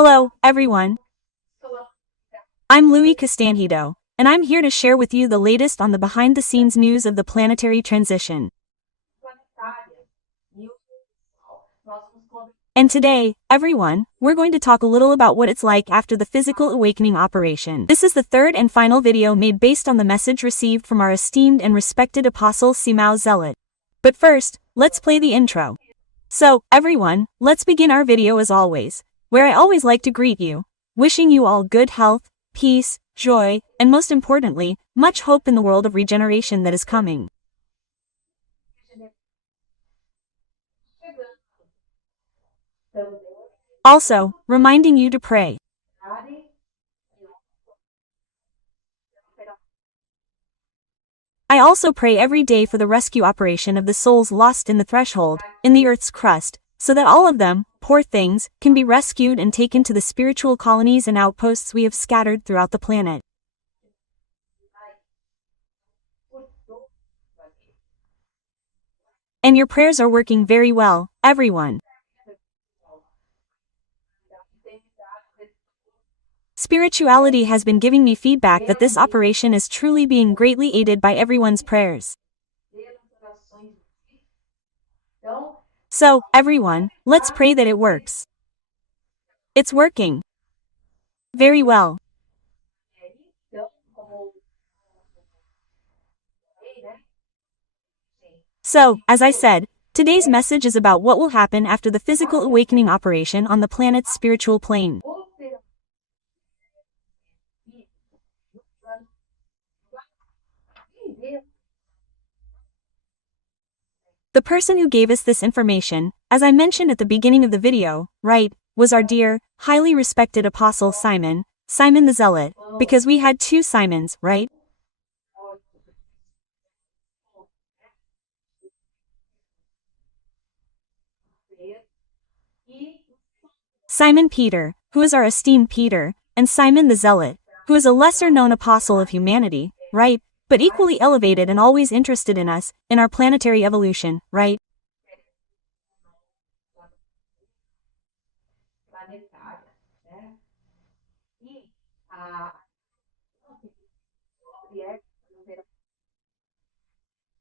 Hello, everyone. I'm Louise Castanhedo, and I'm here to share with you the latest on the behind-the-scenes news of the planetary transition. And today, everyone, we're going to talk a little about what it's like after the physical awakening operation. This is the third and final video made based on the message received from our esteemed and respected apostle Simao Zealot. But first, let's play the intro. So, everyone, let's begin our video as always, where I always like to greet you, wishing you all good health, peace, joy, and most importantly, much hope in the world of regeneration that is coming. Also, reminding you to pray. I also pray every day for the rescue operation of the souls lost in the threshold, in the Earth's crust, so that all of them, poor things, can be rescued and taken to the spiritual colonies and outposts we have scattered throughout the planet. And your prayers are working very well, everyone. Spirituality has been giving me feedback that this operation is truly being greatly aided by everyone's prayers. So, everyone, let's pray that it works. It's working. Very well. So, as I said, today's message is about what will happen after the physical awakening operation on the planet's spiritual plane. The person who gave us this information, as I mentioned at the beginning of the video, right, was our dear, highly respected apostle Simon the Zealot, because we had two Simons, right? Simon Peter, who is our esteemed Peter, and Simon the Zealot, who is a lesser-known apostle of humanity, right? But equally elevated and always interested in us, in our planetary evolution, right?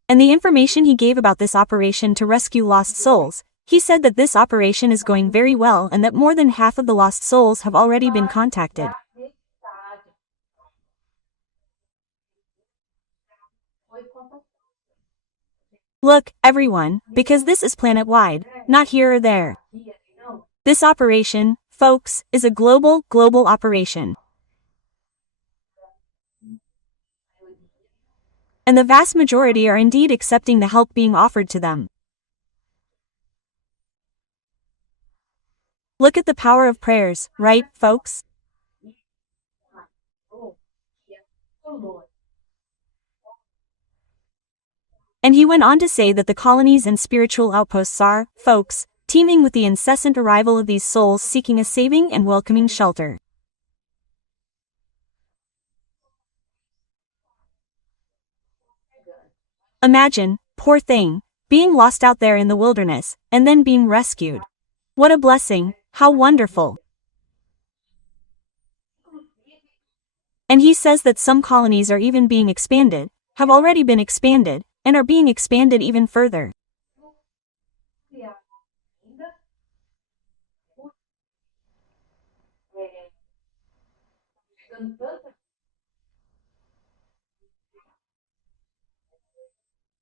And the information he gave about this operation to rescue lost souls, he said that this operation is going very well and that more than half of the lost souls have already been contacted. Look, everyone, because this is planet-wide, not here or there. This operation, folks, is a global operation. And the vast majority are indeed accepting the help being offered to them. Look at the power of prayers, right, folks? And he went on to say that the colonies and spiritual outposts are, folks, teeming with the incessant arrival of these souls seeking a saving and welcoming shelter. Imagine, poor thing, being lost out there in the wilderness, and then being rescued. What a blessing, how wonderful. And he says that some colonies are even being expanded, have already been expanded, and are being expanded even further.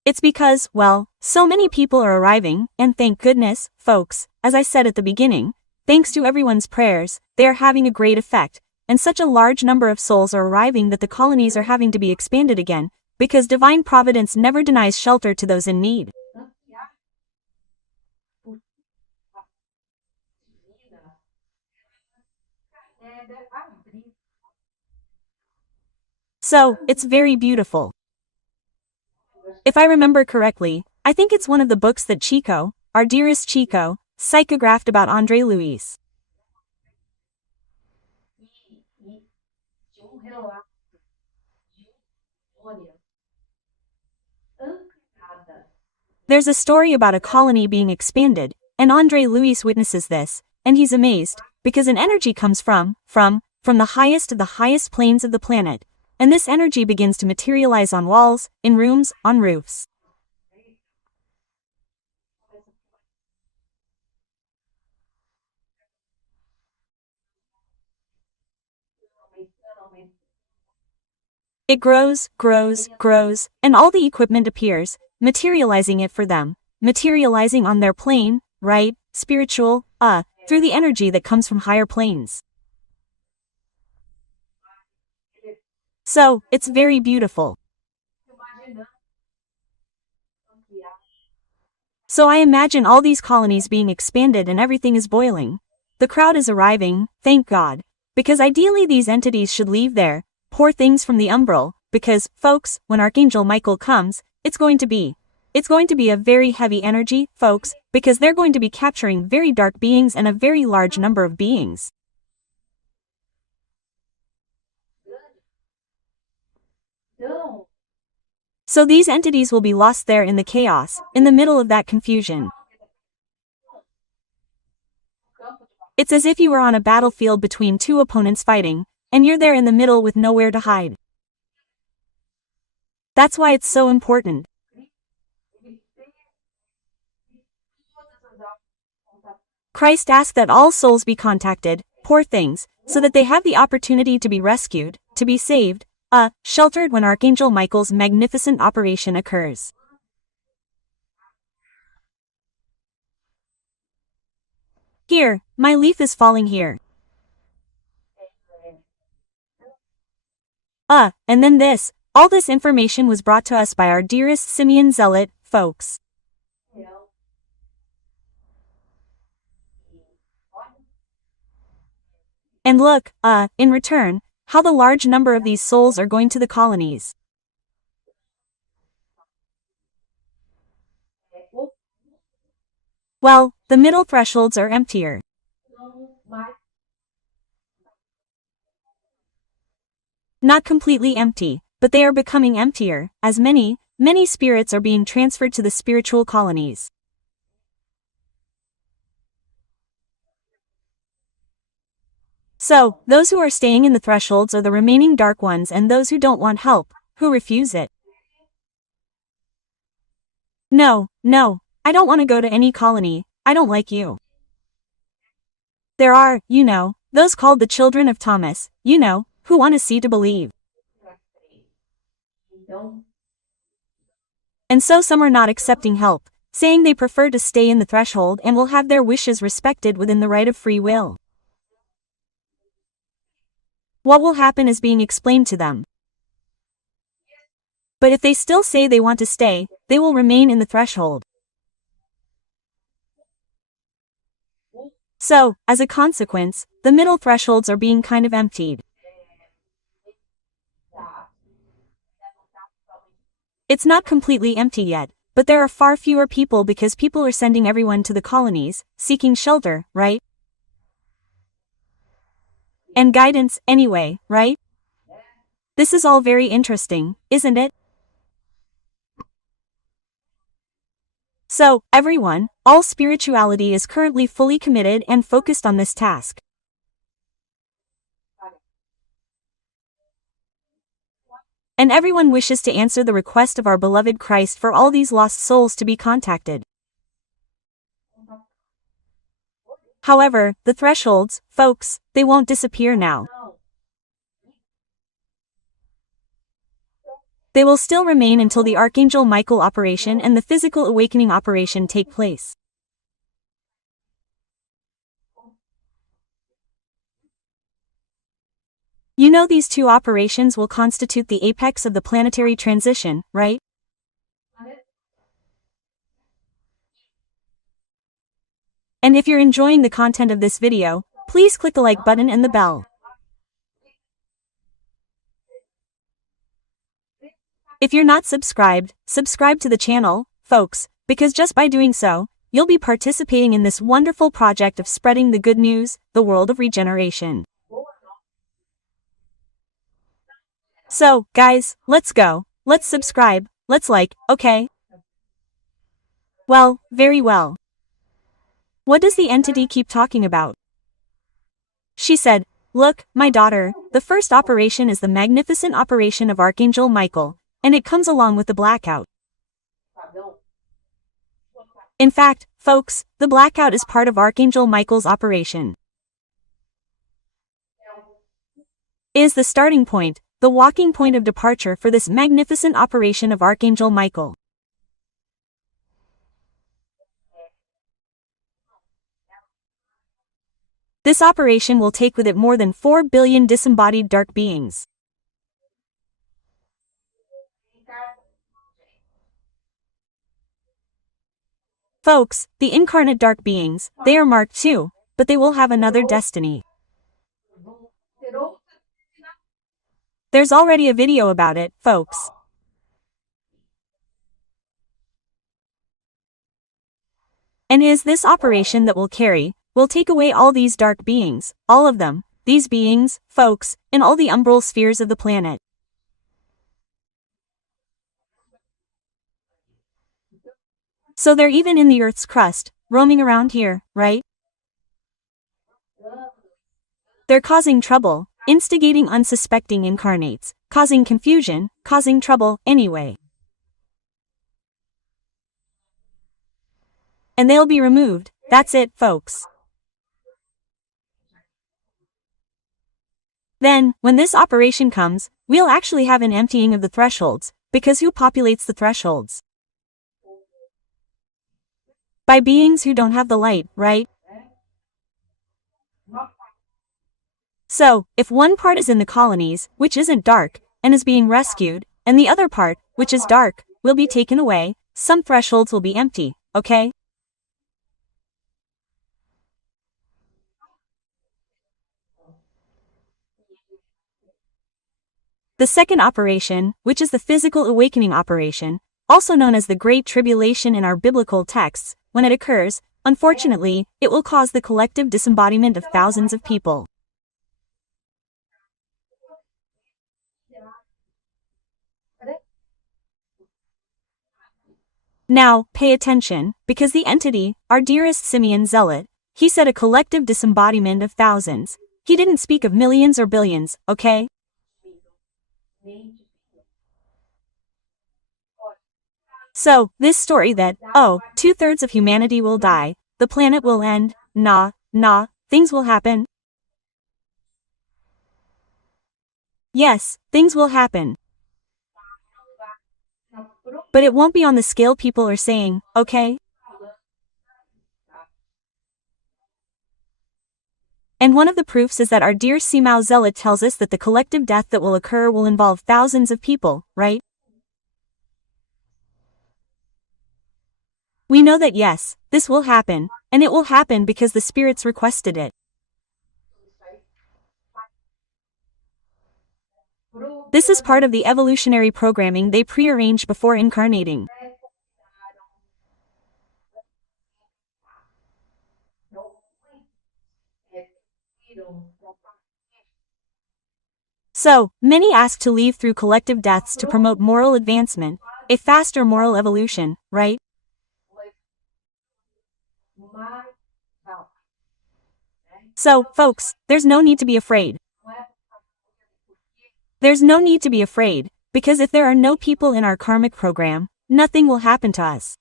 It's because, well, so many people are arriving, and thank goodness, folks, as I said at the beginning, thanks to everyone's prayers, they are having a great effect, and such a large number of souls are arriving that the colonies are having to be expanded again, because divine providence never denies shelter to those in need. So, it's very beautiful. If I remember correctly, I think it's one of the books that Chico, our dearest Chico, psychographed about Andre Luis. There's a story about a colony being expanded, and Andre Luis witnesses this, and he's amazed, because an energy comes from the highest of the highest planes of the planet, and this energy begins to materialize on walls, in rooms, on roofs. It grows, and all the equipment appears, materializing it for them, materializing on their plane, right, spiritual, through the energy that comes from higher planes. So, it's very beautiful. So I imagine all these colonies being expanded and everything is boiling. The crowd is arriving, thank God, because ideally these entities should leave there, poor things from the umbral, because, folks, when Archangel Michael comes, it's going to be a very heavy energy, folks, because they're going to be capturing very dark beings and a very large number of beings. So these entities will be lost there in the chaos, in the middle of that confusion. It's as if you were on a battlefield between two opponents fighting, and you're there in the middle with nowhere to hide. That's why it's so important. Christ asked that all souls be contacted, poor things, so that they have the opportunity to be rescued, to be saved, sheltered when Archangel Michael's magnificent operation occurs. Here, my leaf is falling here. And then this, all this information was brought to us by our dearest Simeon Zealot, folks. And look, in return, how the large number of these souls are going to the colonies. Well, the middle thresholds are emptier. Not completely empty, but they are becoming emptier, as many spirits are being transferred to the spiritual colonies. So, those who are staying in the thresholds are the remaining dark ones and those who don't want help, who refuse it. No, I don't want to go to any colony, I don't like you. There are, those called the children of Thomas, who want to see to believe. And so some are not accepting help, saying they prefer to stay in the threshold and will have their wishes respected within the right of free will. What will happen is being explained to them. But if they still say they want to stay, they will remain in the threshold. So, as a consequence, the middle thresholds are being kind of emptied. It's not completely empty yet, but there are far fewer people because people are sending everyone to the colonies, seeking shelter, right? And guidance, anyway, right? This is all very interesting, isn't it? So, everyone, all spirituality is currently fully committed and focused on this task. And everyone wishes to answer the request of our beloved Christ for all these lost souls to be contacted. However, the thresholds, folks, they won't disappear now. They will still remain until the Archangel Michael operation and the physical awakening operation take place. You know these two operations will constitute the apex of the planetary transition, right? And if you're enjoying the content of this video, please click the like button and the bell. If you're not subscribed, subscribe to the channel, folks, because just by doing so, you'll be participating in this wonderful project of spreading the good news, the world of regeneration. So, guys, let's go, let's subscribe, let's like, okay? Well, very well. What does the entity keep talking about? She said, "Look, my daughter, the first operation is the magnificent operation of Archangel Michael, and it comes along with the blackout. In fact, folks, the blackout is part of Archangel Michael's operation. It is the starting point, the walking point of departure for this magnificent operation of Archangel Michael. This operation will take with it more than 4 billion disembodied dark beings. Folks, the incarnate dark beings, they are marked too, but they will have another destiny. There's already a video about it, folks. And it is this operation that will take away all these dark beings, all of them, these beings, folks, in all the umbral spheres of the planet. So they're even in the Earth's crust, roaming around here, right? They're causing trouble, instigating unsuspecting incarnates, causing confusion, causing trouble, anyway. And they'll be removed, that's it, folks. Then, when this operation comes, we'll actually have an emptying of the thresholds, because who populates the thresholds? By beings who don't have the light, right? So, if one part is in the colonies, which isn't dark, and is being rescued, and the other part, which is dark, will be taken away, some thresholds will be empty, okay? The second operation, which is the physical awakening operation, also known as the Great Tribulation in our biblical texts, when it occurs, unfortunately, it will cause the collective disembodiment of thousands of people. Now, pay attention, because the entity, our dearest Simeon Zealot, he said a collective disembodiment of thousands. He didn't speak of millions or billions, okay? So, this story that, 2/3 of humanity will die, the planet will end, nah, things will happen. Yes, things will happen. But it won't be on the scale people are saying, okay? And one of the proofs is that our dear Simao Zealot tells us that the collective death that will occur will involve thousands of people, right? We know that yes, this will happen, and it will happen because the spirits requested it. This is part of the evolutionary programming they pre-arranged before incarnating. So, many ask to leave through collective deaths to promote moral advancement, a faster moral evolution, right? So, folks, there's no need to be afraid. There's no need to be afraid, because if there are no people in our karmic program, nothing will happen to us.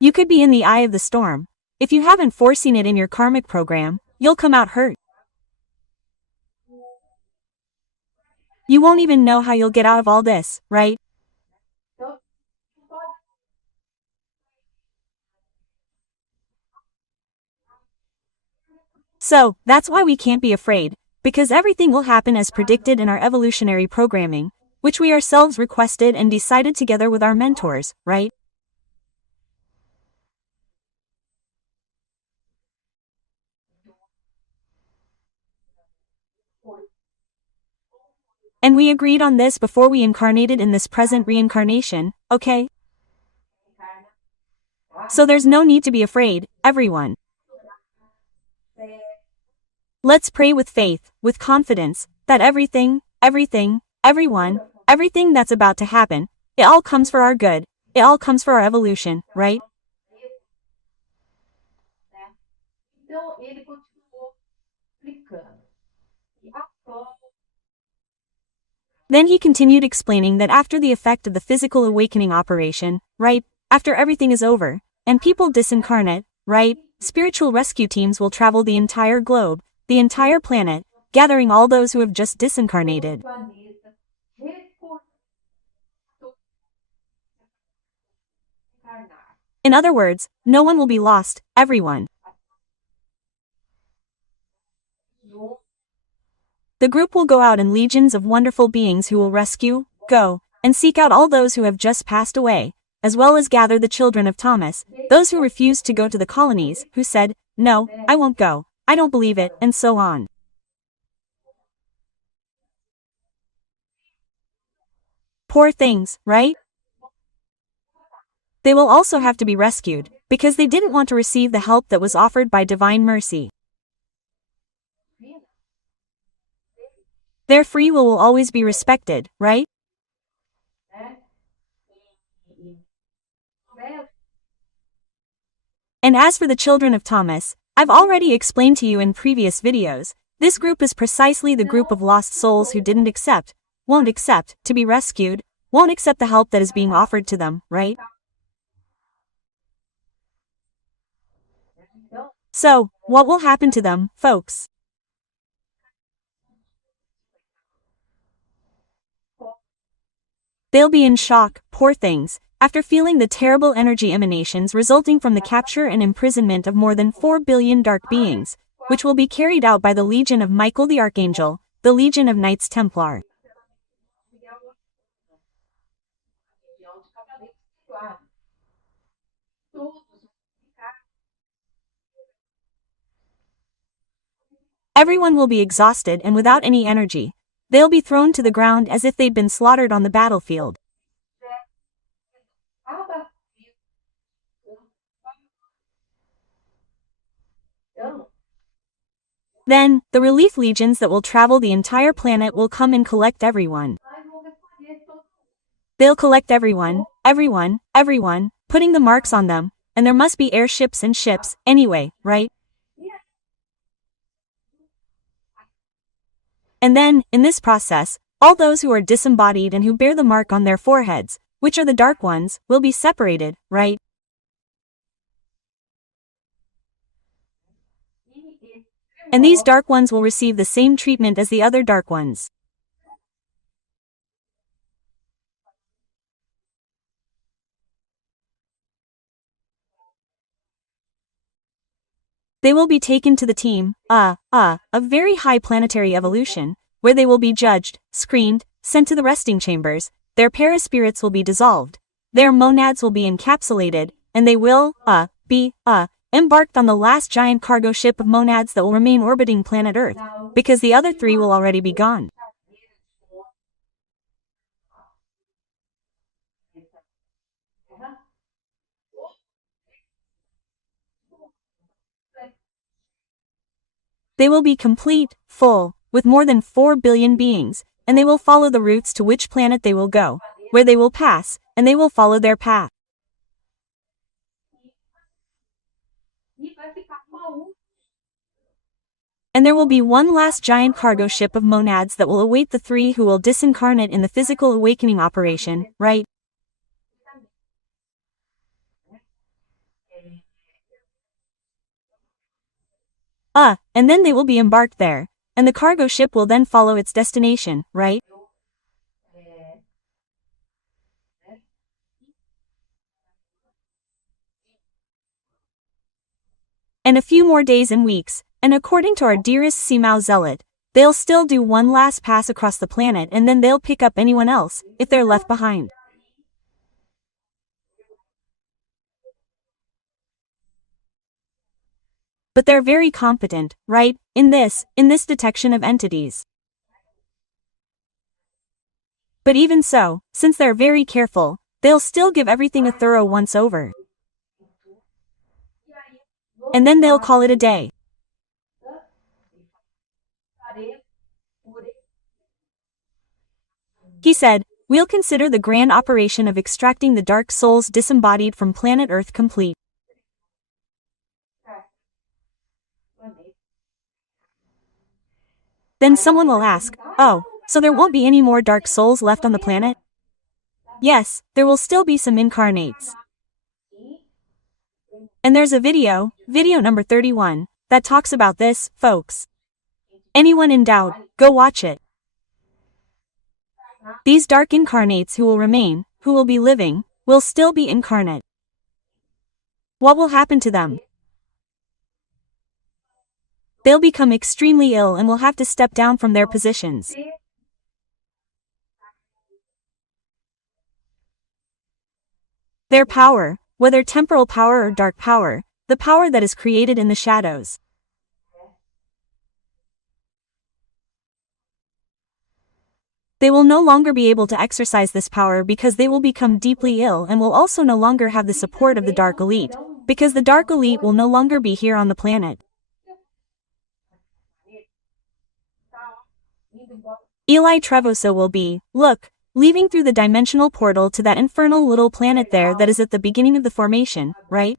You could be in the eye of the storm. If you haven't foreseen it in your karmic program, you'll come out hurt. You won't even know how you'll get out of all this, right? So, that's why we can't be afraid, because everything will happen as predicted in our evolutionary programming, which we ourselves requested and decided together with our mentors, right? And we agreed on this before we incarnated in this present reincarnation, okay? So there's no need to be afraid, everyone. Let's pray with faith, with confidence, that everything that's about to happen, it all comes for our good, it all comes for our evolution, right? Then he continued explaining that after the effect of the physical awakening operation, right, after everything is over, and people disincarnate, right, spiritual rescue teams will travel the entire globe, the entire planet, gathering all those who have just disincarnated. In other words, no one will be lost, everyone. The group will go out in legions of wonderful beings who will rescue, go, and seek out all those who have just passed away, as well as gather the children of Thomas, those who refused to go to the colonies, who said, "No, I won't go, I don't believe it," and so on. Poor things, right? They will also have to be rescued, because they didn't want to receive the help that was offered by divine mercy. Their free will always be respected, right? And as for the children of Thomas, I've already explained to you in previous videos, this group is precisely the group of lost souls who didn't accept, won't accept, to be rescued, won't accept the help that is being offered to them, right? So, what will happen to them, folks? They'll be in shock, poor things, after feeling the terrible energy emanations resulting from the capture and imprisonment of more than 4 billion dark beings, which will be carried out by the Legion of Michael the Archangel, the Legion of Knights Templar. Everyone will be exhausted and without any energy. They'll be thrown to the ground as if they'd been slaughtered on the battlefield. Then, the relief legions that will travel the entire planet will come and collect everyone. They'll collect everyone, putting the marks on them, and there must be airships and ships, anyway, right? And then, in this process, all those who are disembodied and who bear the mark on their foreheads, which are the dark ones, will be separated, right? And these dark ones will receive the same treatment as the other dark ones. They will be taken to the team, of very high planetary evolution, where they will be judged, screened, sent to the resting chambers, their paraspirits will be dissolved, their monads will be encapsulated, and they will, be, embarked on the last giant cargo ship of monads that will remain orbiting planet Earth, because the other 3 will already be gone. They will be complete, full, with more than 4 billion beings, and they will follow the routes to which planet they will go, where they will pass, and they will follow their path. And there will be one last giant cargo ship of monads that will await the 3 who will disincarnate in the physical awakening operation, right? And then they will be embarked there, and the cargo ship will then follow its destination, right? And a few more days and weeks, and according to our dearest Simao Zealot, they'll still do one last pass across the planet and then they'll pick up anyone else, if they're left behind. But they're very competent, right, in this detection of entities. But even so, since they're very careful, they'll still give everything a thorough once over. And then they'll call it a day. He said, "We'll consider the grand operation of extracting the dark souls disembodied from planet Earth complete." Then someone will ask, oh, so there won't be any more dark souls left on the planet? Yes, there will still be some incarnates. And there's a video number 31, that talks about this, folks. Anyone in doubt, go watch it. These dark incarnates who will remain, who will be living, will still be incarnate. What will happen to them? They'll become extremely ill and will have to step down from their positions. Their power, whether temporal power or dark power, the power that is created in the shadows. They will no longer be able to exercise this power because they will become deeply ill and will also no longer have the support of the dark elite, because the dark elite will no longer be here on the planet. Eli Trevoso will be, look, leaving through the dimensional portal to that infernal little planet there that is at the beginning of the formation, right?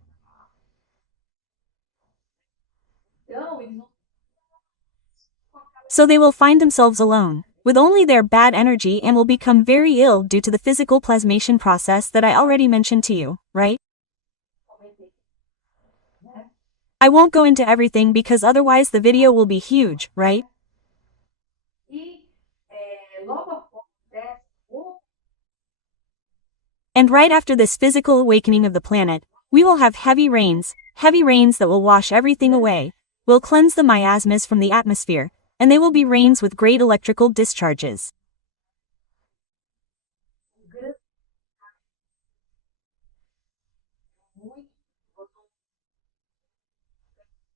So they will find themselves alone, with only their bad energy and will become very ill due to the physical plasmation process that I already mentioned to you, right? I won't go into everything because otherwise the video will be huge, right? And right after this physical awakening of the planet, we will have heavy rains that will wash everything away, will cleanse the miasmas from the atmosphere, and they will be rains with great electrical discharges.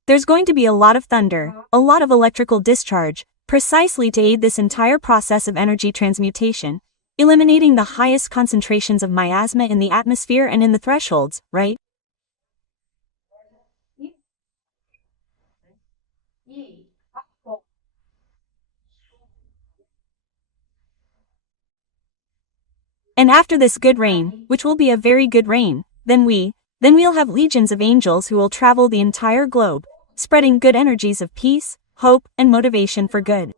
There's going to be a lot of thunder, a lot of electrical discharge, precisely to aid this entire process of energy transmutation, eliminating the highest concentrations of miasma in the atmosphere and in the thresholds, right? And after this good rain, which will be a very good rain, then we'll have legions of angels who will travel the entire globe, spreading good energies of peace, hope, and motivation for good.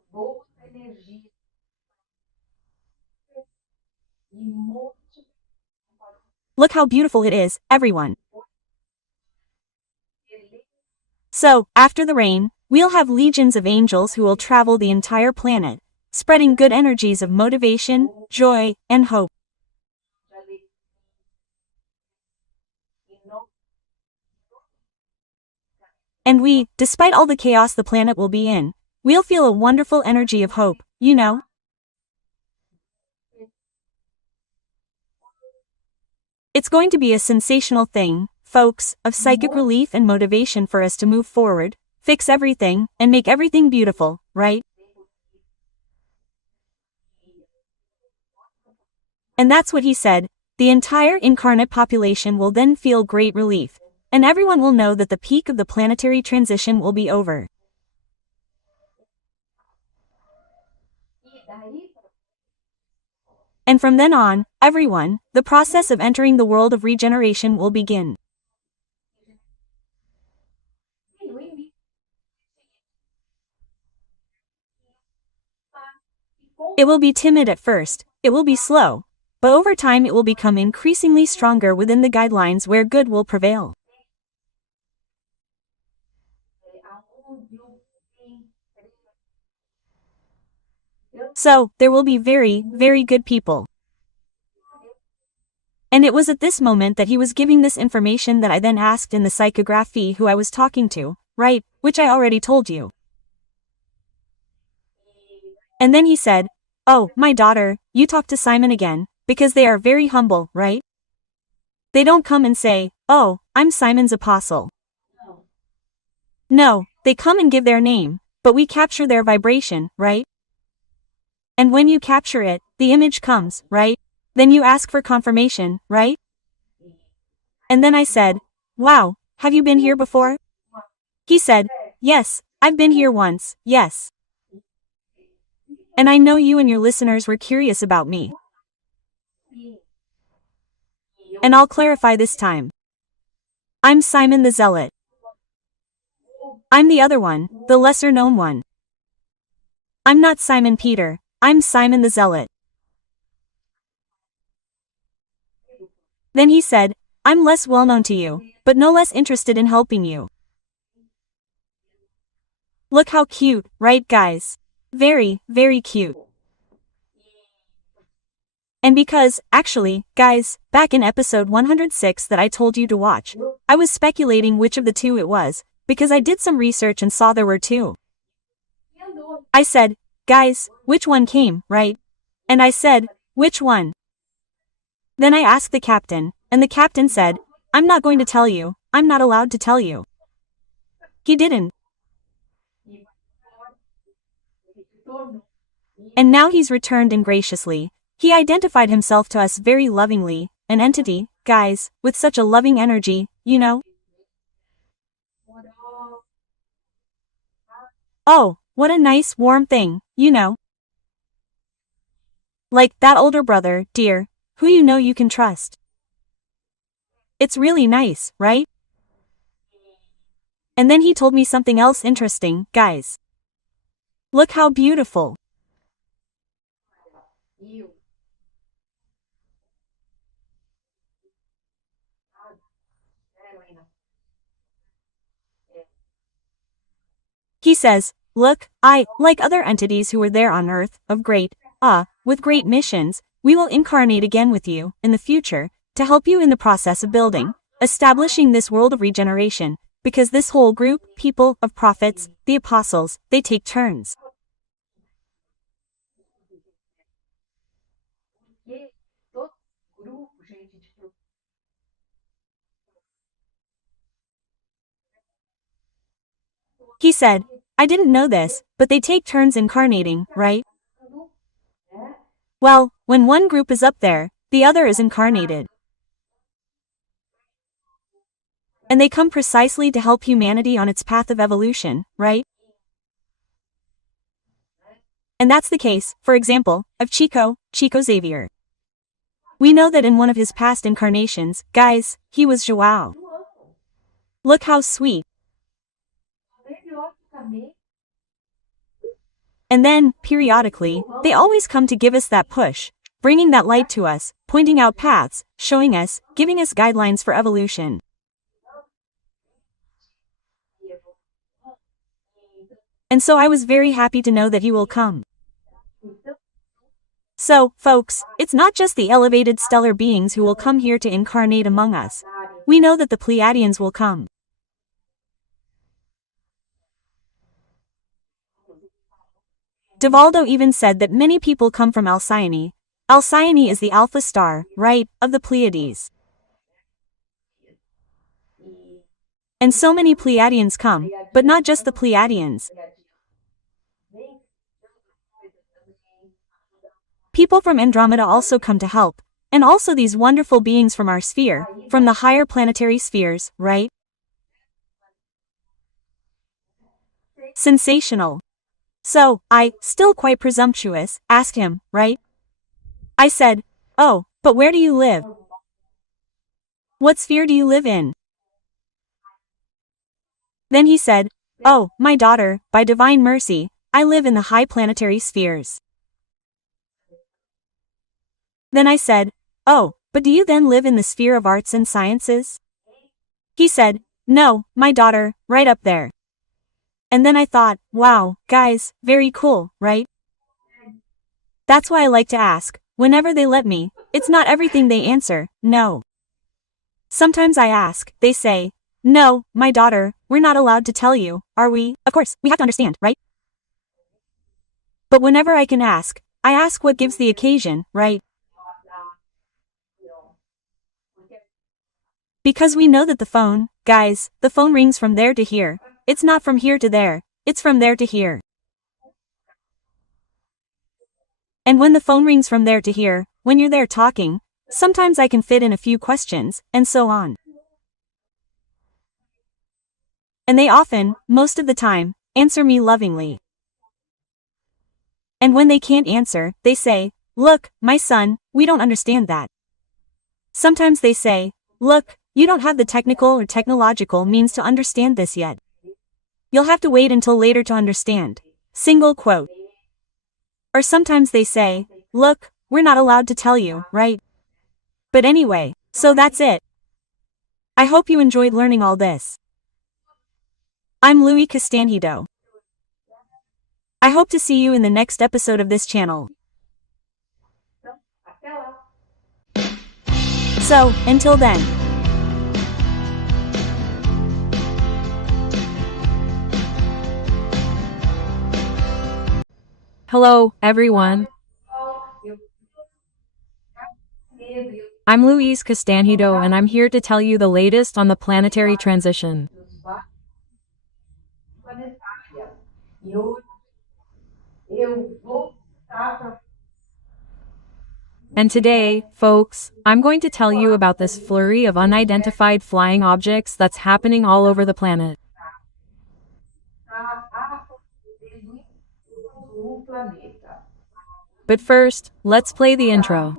Look how beautiful it is, everyone. So, after the rain, we'll have legions of angels who will travel the entire planet, spreading good energies of motivation, joy, and hope. And we, despite all the chaos the planet will be in, we'll feel a wonderful energy of hope, you know? It's going to be a sensational thing, folks, of psychic relief and motivation for us to move forward, fix everything, and make everything beautiful, right? And that's what he said. The entire incarnate population will then feel great relief, and everyone will know that the peak of the planetary transition will be over. And from then on, everyone, the process of entering the world of regeneration will begin. It will be timid at first, it will be slow, but over time it will become increasingly stronger within the guidelines where good will prevail. So, there will be very, very good people. And it was at this moment that he was giving this information that I then asked in the psychography who I was talking to, right, which I already told you. And then he said, oh, my daughter, you talk to Simon again, because they are very humble, right? They don't come and say, oh, I'm Simon's apostle. No, they come and give their name, but we capture their vibration, right? And when you capture it, the image comes, right? Then you ask for confirmation, right? And then I said, wow, have you been here before? He said, yes, I've been here once, yes. And I know you and your listeners were curious about me. And I'll clarify this time. I'm Simon the Zealot. I'm the other one, the lesser known one. I'm not Simon Peter, I'm Simon the Zealot. Then he said, I'm less well known to you, but no less interested in helping you. Look how cute, right guys? Very, very cute. And because, actually, guys, back in episode 106 that I told you to watch, I was speculating which of the two it was, because I did some research and saw there were two. I said, guys, which one came, right? And I said, which one? Then I asked the captain, and the captain said, I'm not going to tell you, I'm not allowed to tell you. He didn't. And now he's returned and graciously, he identified himself to us very lovingly, an entity, guys, with such a loving energy, you know? Oh, what a nice warm thing, you know? Like that older brother, dear, who you know you can trust. It's really nice, right? And then he told me something else interesting, guys. Look how beautiful. He says, look, like other entities who were there on Earth, with great missions, we will incarnate again with you, in the future, to help you in the process of building, establishing this world of regeneration, because this whole group, people, of prophets, the apostles, they take turns. He said, I didn't know this, but they take turns incarnating, right? Well, when one group is up there, the other is incarnated. And they come precisely to help humanity on its path of evolution, right? And that's the case, for example, of Chico Xavier. We know that in one of his past incarnations, guys, he was Joao. Look how sweet. And then, periodically, they always come to give us that push, bringing that light to us, pointing out paths, showing us, giving us guidelines for evolution. And so I was very happy to know that he will come. So, folks, it's not just the elevated stellar beings who will come here to incarnate among us. We know that the Pleiadians will come. Divaldo even said that many people come from Alcyone. Alcyone is the alpha star, right, of the Pleiades. And so many Pleiadians come, but not just the Pleiadians. People from Andromeda also come to help, and also these wonderful beings from our sphere, from the higher planetary spheres, right? Sensational. So, I, still quite presumptuous, asked him, right? I said, oh, but where do you live? What sphere do you live in? Then he said, oh, my daughter, by divine mercy, I live in the high planetary spheres. Then I said, oh, but do you then live in the sphere of arts and sciences? He said, no, my daughter, right up there. And then I thought, wow, guys, very cool, right? That's why I like to ask, whenever they let me, it's not everything they answer, no. Sometimes I ask, they say, no, my daughter, we're not allowed to tell you, are we? Of course, we have to understand, right? But whenever I can ask, I ask what gives the occasion, right? Because we know that the phone, guys, the phone rings from there to here. It's not from here to there, it's from there to here. And when the phone rings from there to here, when you're there talking, sometimes I can fit in a few questions, and so on. And they often, most of the time, answer me lovingly. And when they can't answer, they say, look, my son, we don't understand that. Sometimes they say, look, you don't have the technical or technological means to understand this yet. You'll have to wait until later to understand. Single quote. Or sometimes they say, look, we're not allowed to tell you, right? But anyway, so that's it. I hope you enjoyed learning all this. I'm Louise Castanhedo. I hope to see you in the next episode of this channel. So, until then. Hello, everyone. I'm Louise Castanhedo, and I'm here to tell you the latest on the planetary transition. And today, folks, I'm going to tell you about this flurry of unidentified flying objects that's happening all over the planet. But first, let's play the intro.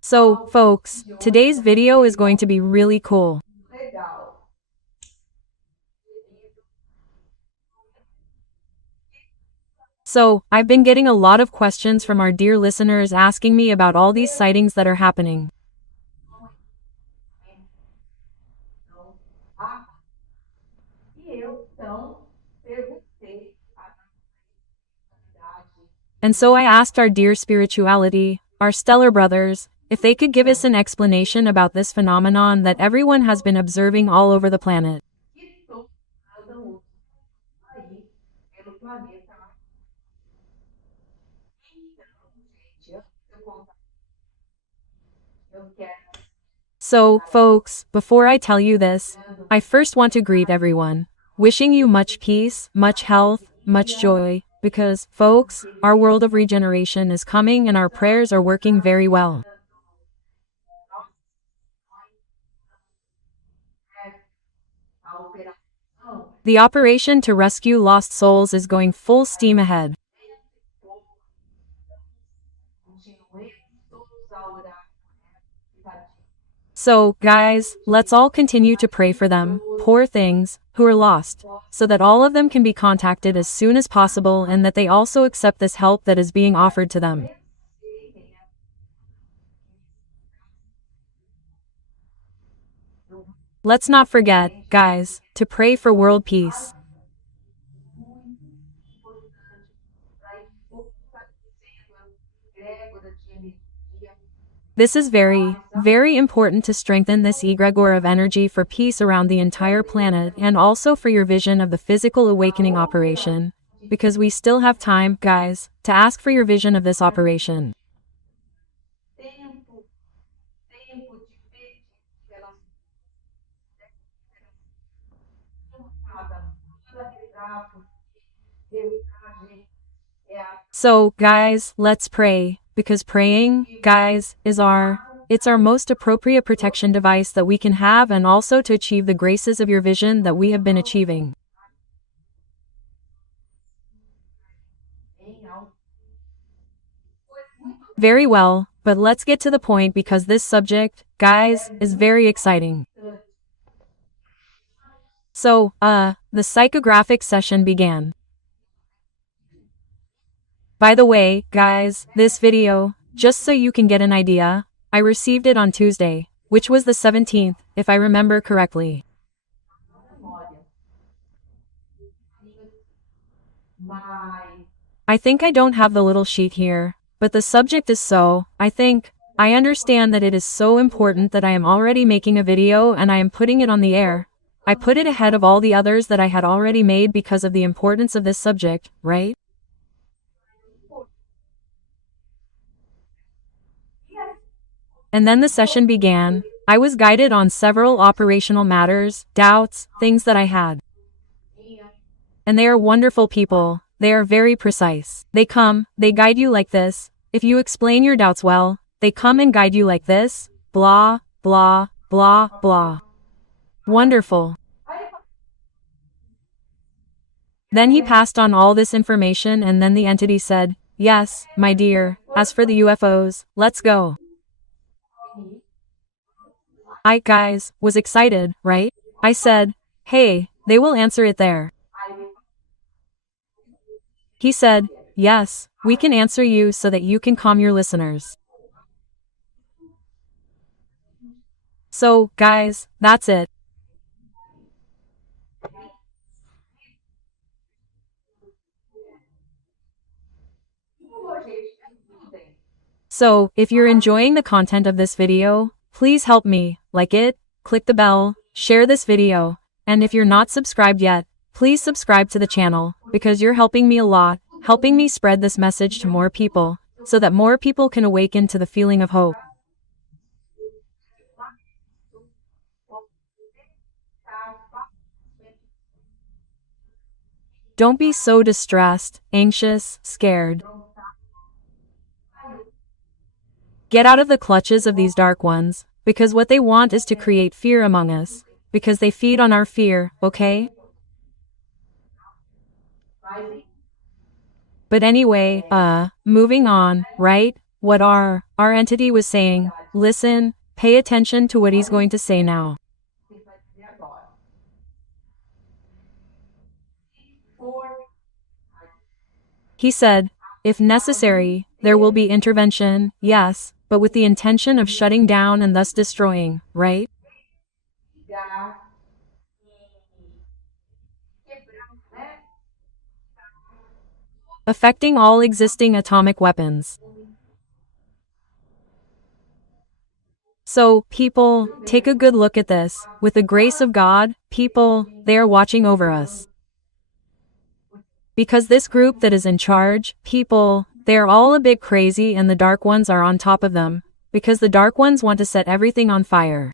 So, folks, today's video is going to be really cool. So, I've been getting a lot of questions from our dear listeners asking me about all these sightings that are happening. And so I asked our dear spirituality, our stellar brothers, if they could give us an explanation about this phenomenon that everyone has been observing all over the planet. So, folks, before I tell you this, I first want to greet everyone, wishing you much peace, much health, much joy, because, folks, our world of regeneration is coming and our prayers are working very well. The operation to rescue lost souls is going full steam ahead. So, guys, let's all continue to pray for them, poor things, who are lost, so that all of them can be contacted as soon as possible and that they also accept this help that is being offered to them. Let's not forget, guys, to pray for world peace. This is very, very important to strengthen this egregore of energy for peace around the entire planet and also for your vision of the physical awakening operation, because we still have time, guys, to ask for your vision of this operation. So, guys, let's pray, because praying, guys, it's our most appropriate protection device that we can have and also to achieve the graces of your vision that we have been achieving. Very well, but let's get to the point because this subject, guys, is very exciting. So, the psychographic session began. By the way, guys, this video, just so you can get an idea, I received it on Tuesday, which was the 17th, if I remember correctly. I think I don't have the little sheet here, but the subject is so, I understand that it is so important that I am already making a video and I am putting it on the air. I put it ahead of all the others that I had already made because of the importance of this subject, right? And then the session began. I was guided on several operational matters, doubts, things that I had. And they are wonderful people. They are very precise. They come, they guide you like this. If you explain your doubts well, they come and guide you like this. Blah, blah, blah, blah. Wonderful. Then he passed on all this information and then the entity said, yes, my dear, as for the UFOs, let's go. I, guys, was excited, right? I said, hey, they will answer it there. He said, yes, we can answer you so that you can calm your listeners. So, guys, that's it. So, if you're enjoying the content of this video, please help me, like it, click the bell, share this video, and if you're not subscribed yet, please subscribe to the channel, because you're helping me a lot, helping me spread this message to more people, so that more people can awaken to the feeling of hope. Don't be so distressed, anxious, scared. Get out of the clutches of these dark ones, because what they want is to create fear among us, because they feed on our fear, okay? But anyway, moving on, right? What our entity was saying, listen, pay attention to what he's going to say now. He said, if necessary, there will be intervention, yes, but with the intention of shutting down and thus destroying, right? Affecting all existing atomic weapons. So, people, take a good look at this. With the grace of God, people, they are watching over us. Because this group that is in charge, people, they are all a bit crazy and the dark ones are on top of them. Because the dark ones want to set everything on fire.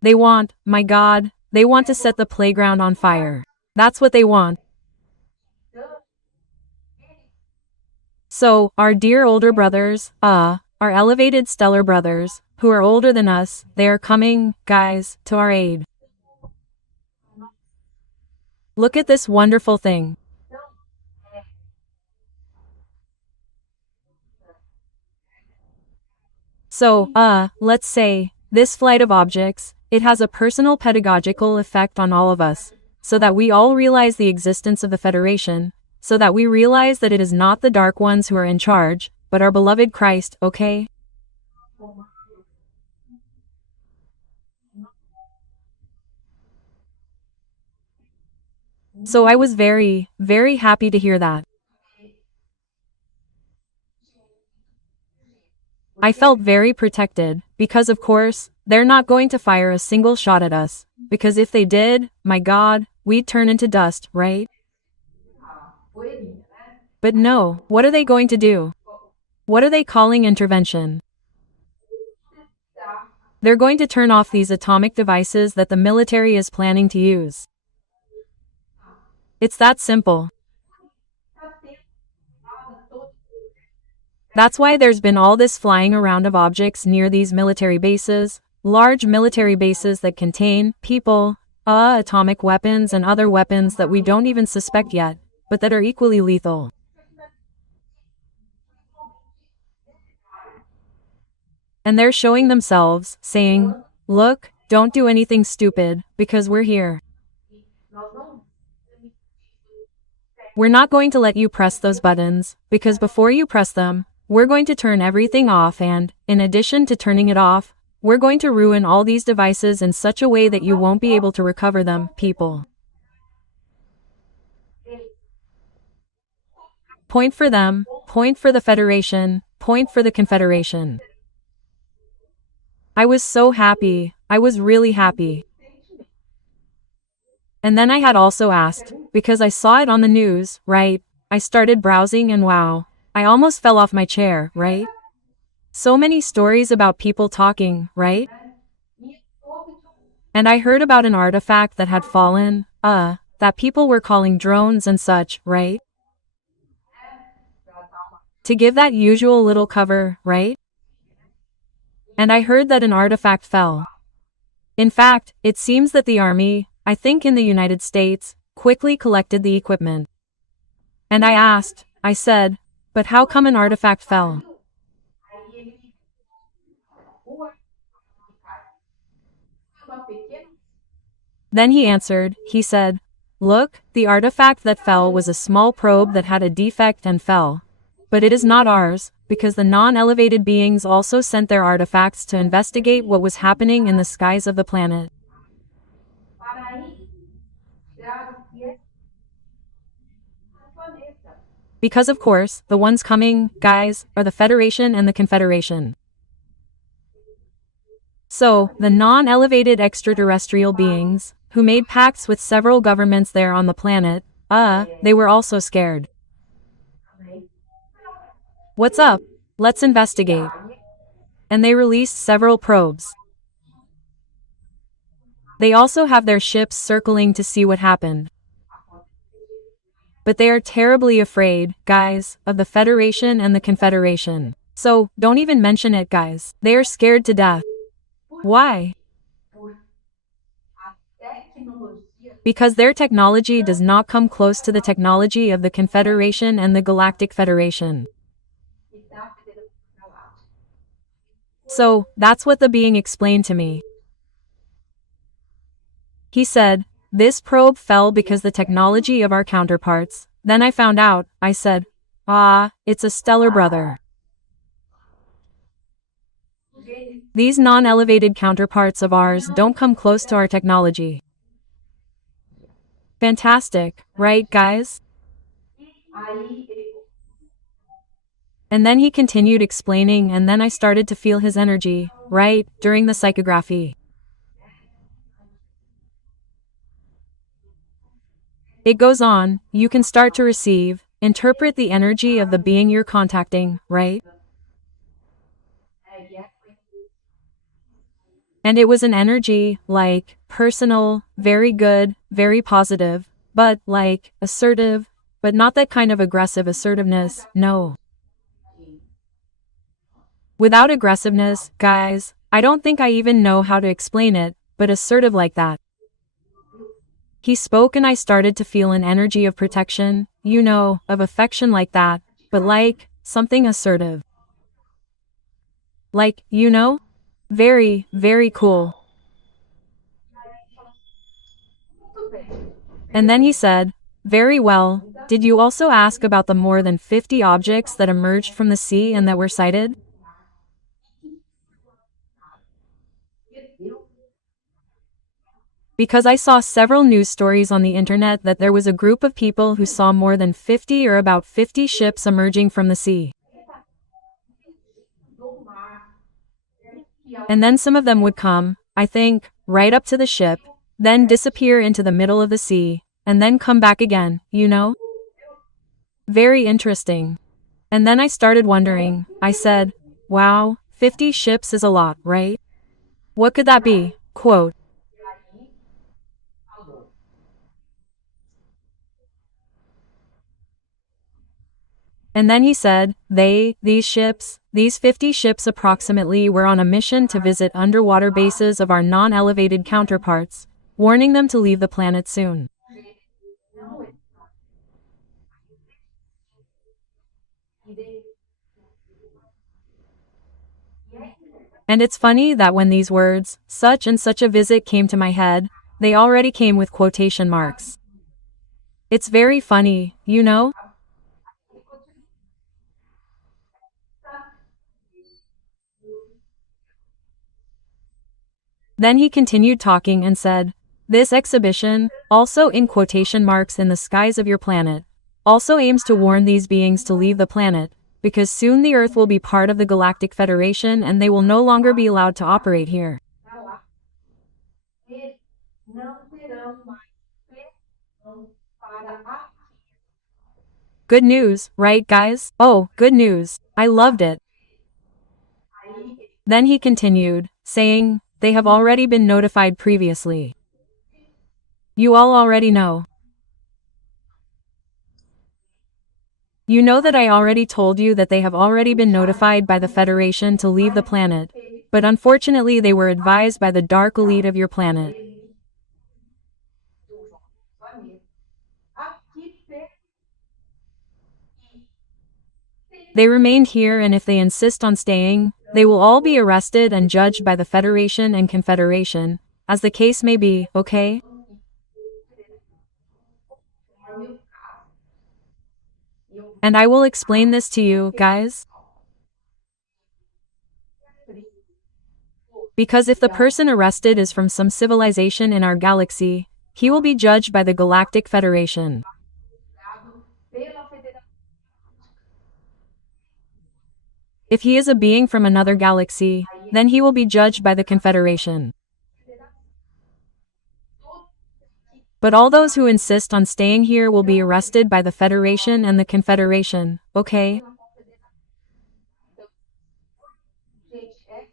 They want, my God, they want to set the playground on fire. That's what they want. So, our dear older brothers, our elevated stellar brothers, who are older than us, they are coming, guys, to our aid. Look at this wonderful thing. So, let's say, this flight of objects, it has a personal pedagogical effect on all of us, so that we all realize the existence of the Federation, so that we realize that it is not the dark ones who are in charge, but our beloved Christ, okay? So I was very, very happy to hear that. I felt very protected, because of course, they're not going to fire a single shot at us, because if they did, my God, we'd turn into dust, right? But no, what are they going to do? What are they calling intervention? They're going to turn off these atomic devices that the military is planning to use. It's that simple. That's why there's been all this flying around of objects near these military bases, large military bases that contain people, atomic weapons and other weapons that we don't even suspect yet, but that are equally lethal. And they're showing themselves, saying, look, don't do anything stupid, because we're here. We're not going to let you press those buttons, because before you press them, we're going to turn everything off and, in addition to turning it off, we're going to ruin all these devices in such a way that you won't be able to recover them, people. Point for them, point for the Federation, point for the Confederation. I was so happy, I was really happy. And then I had also asked, because I saw it on the news, right? I started browsing and wow, I almost fell off my chair, right? So many stories about people talking, right? And I heard about an artifact that had fallen, that people were calling drones and such, right? To give that usual little cover, right? And I heard that an artifact fell. In fact, it seems that the army, I think in the United States, quickly collected the equipment. And I asked, I said, But how come an artifact fell? Then he answered, he said, "Look, the artifact that fell was a small probe that had a defect and fell. But it is not ours, because the non-elevated beings also sent their artifacts to investigate what was happening in the skies of the planet." Because of course, the ones coming, guys, are the Federation and the Confederation. So, the non-elevated extraterrestrial beings, who made pacts with several governments there on the planet, they were also scared. What's up? Let's investigate. And they released several probes. They also have their ships circling to see what happened. But they are terribly afraid, guys, of the Federation and the Confederation. So, don't even mention it, guys. They are scared to death. Why? Because their technology does not come close to the technology of the Confederation and the Galactic Federation. So, that's what the being explained to me. He said, "This probe fell because the technology of our counterparts." Then I found out, I said, it's a stellar brother. These non-elevated counterparts of ours don't come close to our technology. Fantastic, right, guys? And then he continued explaining, and then I started to feel his energy, right, during the psychography. It goes on, you can start to receive, interpret the energy of the being you're contacting, right? And it was an energy, like, personal, very good, very positive, but, like, assertive, but not that kind of aggressive assertiveness, no. Without aggressiveness, guys, I don't think I even know how to explain it, but assertive like that. He spoke and I started to feel an energy of protection, you know, of affection like that, but like, something assertive. Like, you know? Very, very cool. And then he said, "Very well, did you also ask about the more than 50 objects that emerged from the sea and that were sighted?" Because I saw several news stories on the internet that there was a group of people who saw more than 50 or about 50 ships emerging from the sea. And then some of them would come, I think, right up to the ship, then disappear into the middle of the sea, and then come back again, you know? Very interesting. And then I started wondering, I said, wow, 50 ships is a lot, right? What could that be? Quote. And then he said, these ships, these 50 ships approximately were on a mission to visit underwater bases of our non-elevated counterparts, warning them to leave the planet soon. And it's funny that when these words, such and such a visit came to my head, they already came with quotation marks. It's very funny, you know? Then he continued talking and said, "This exhibition, also in quotation marks in the skies of your planet, also aims to warn these beings to leave the planet, because soon the Earth will be part of the Galactic Federation and they will no longer be allowed to operate here." Good news, right guys? Oh, good news. I loved it. Then he continued, saying, "They have already been notified previously. You all already know. You know that I already told you that they have already been notified by the Federation to leave the planet, but unfortunately they were advised by the dark elite of your planet. They remained here, and if they insist on staying, they will all be arrested and judged by the Federation and Confederation, as the case may be, okay? And I will explain this to you, guys. Because if the person arrested is from some civilization in our galaxy, he will be judged by the Galactic Federation. If he is a being from another galaxy, then he will be judged by the Confederation. But all those who insist on staying here will be arrested by the Federation and the Confederation, okay?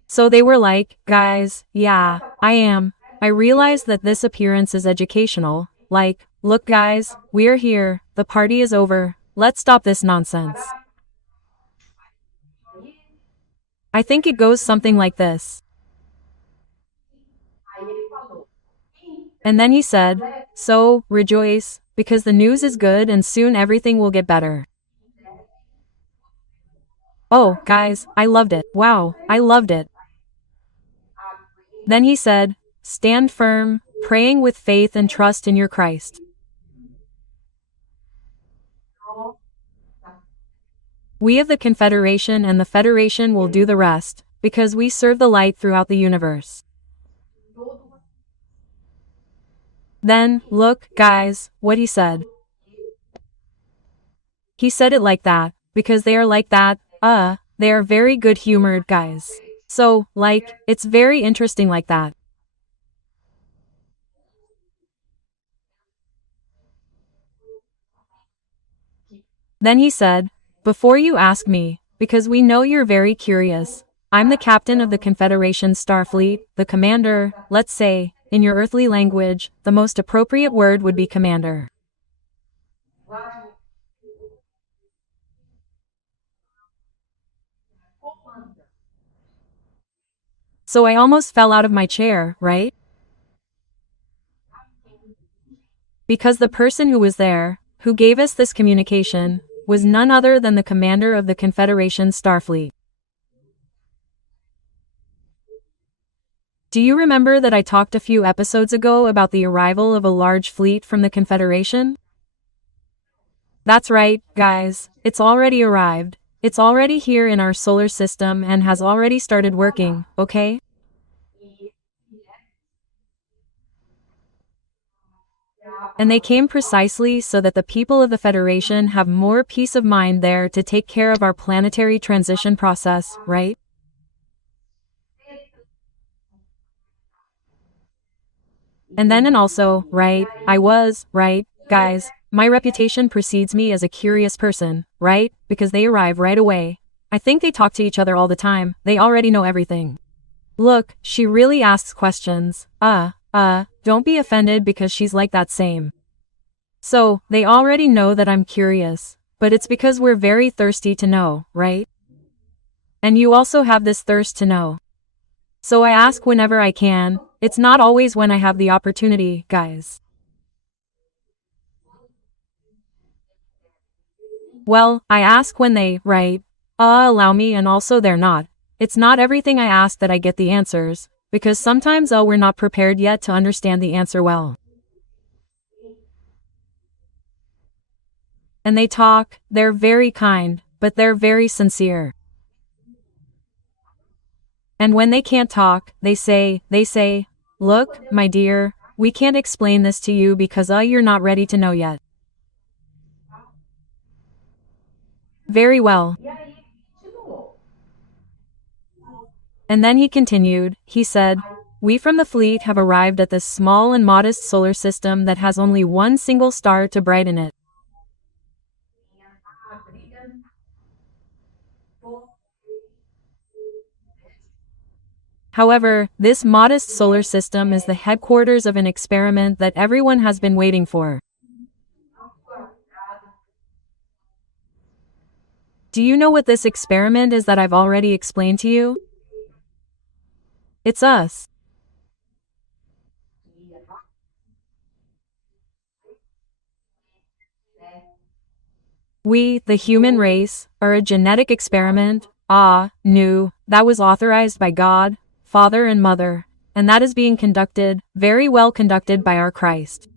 So they were like, guys, yeah, I am. I realize that this appearance is educational. Like, look guys, we're here, the party is over, let's stop this nonsense. I think it goes something like this. And then he said, so, rejoice, because the news is good and soon everything will get better. Oh, guys, I loved it. Wow, I loved it. Then he said, stand firm, praying with faith and trust in your Christ. We of the Confederation and the Federation will do the rest, because we serve the light throughout the universe. Then, look, guys, what he said. He said it like that, because they are like that, they are very good-humored guys. So, like, it's very interesting like that. Then he said, before you ask me, because we know you're very curious, I'm the captain of the Confederation Starfleet, the commander, let's say, in your earthly language, the most appropriate word would be commander. So I almost fell out of my chair, right? Because the person who was there, who gave us this communication, was none other than the commander of the Confederation Starfleet. Do you remember that I talked a few episodes ago about the arrival of a large fleet from the Confederation? That's right, guys, it's already arrived. It's already here in our solar system and has already started working, okay? And they came precisely so that the people of the Federation have more peace of mind there to take care of our planetary transition process, right? And then and also, right, right, guys, my reputation precedes me as a curious person, right, because they arrive right away. I think they talk to each other all the time, they already know everything. Look, she really asks questions, don't be offended because she's like that same. So, they already know that I'm curious, but it's because we're very thirsty to know, right? And you also have this thirst to know. So I ask whenever I can, it's not always when I have the opportunity, guys. Well, I ask when they, right, allow me, and also they're not. It's not everything I ask that I get the answers, because sometimes we're not prepared yet to understand the answer well. And they talk, they're very kind, but they're very sincere. And when they can't talk, they say, look, my dear, we can't explain this to you because you're not ready to know yet. Very well. And then he continued, he said, we from the fleet have arrived at this small and modest solar system that has only one single star to brighten it. However, this modest solar system is the headquarters of an experiment that everyone has been waiting for. Do you know what this experiment is that I've already explained to you? It's us. We, the human race, are a genetic experiment, new, that was authorized by God, Father and Mother, and that is being conducted, very well conducted by our Christ.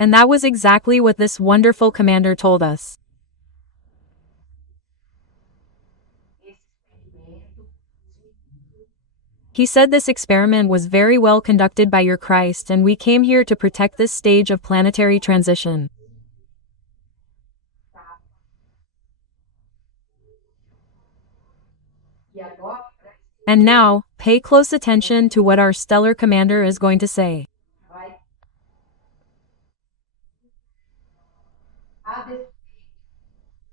And that was exactly what this wonderful commander told us. He said this experiment was very well conducted by your Christ, and we came here to protect this stage of planetary transition. And now, pay close attention to what our stellar commander is going to say.